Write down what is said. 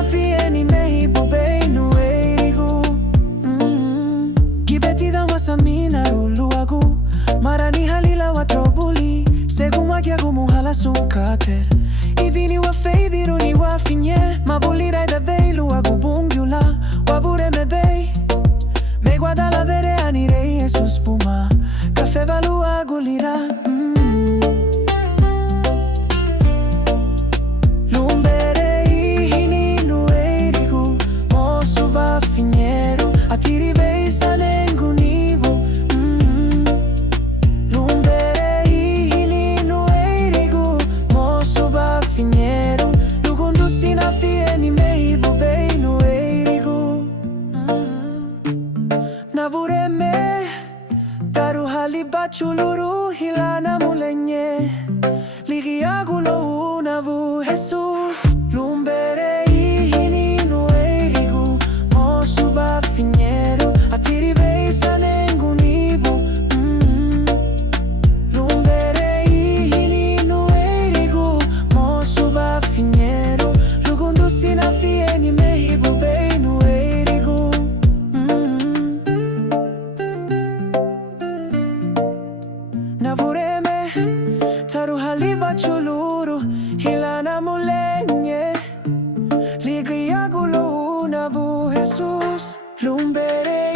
sinafieni mehibu beinu eirigu. Gibetida wasamina uluagu marani halila watrobuli segumagia gumuhala sunkate ibini wa feidhiruni wa finye mabulira de veilu agubungyula wabure mebei me guadala vere anirei esus puma cafe valu agulira. Lumbere ihini nueirigu mosu va finyeru atiri beisa nengunibu. Lumbere ihini nueirigu mosu va finyeru lugundu sinafieni mehibu beinu eirigu. Navureme taru haliba chuluru hilana mulenye ligiagulo unavu Jesus. Lumbere ihini nueirigu mosu va finyeru atiri beisa nengunibu. Lumbere ihini nueirigu mosu va finyeru lugundu sinafieni mehibu beinu eirigu. Navureme taru haliba chuluru hilana mulenye ligiagulo unavu Jesus. Lumbere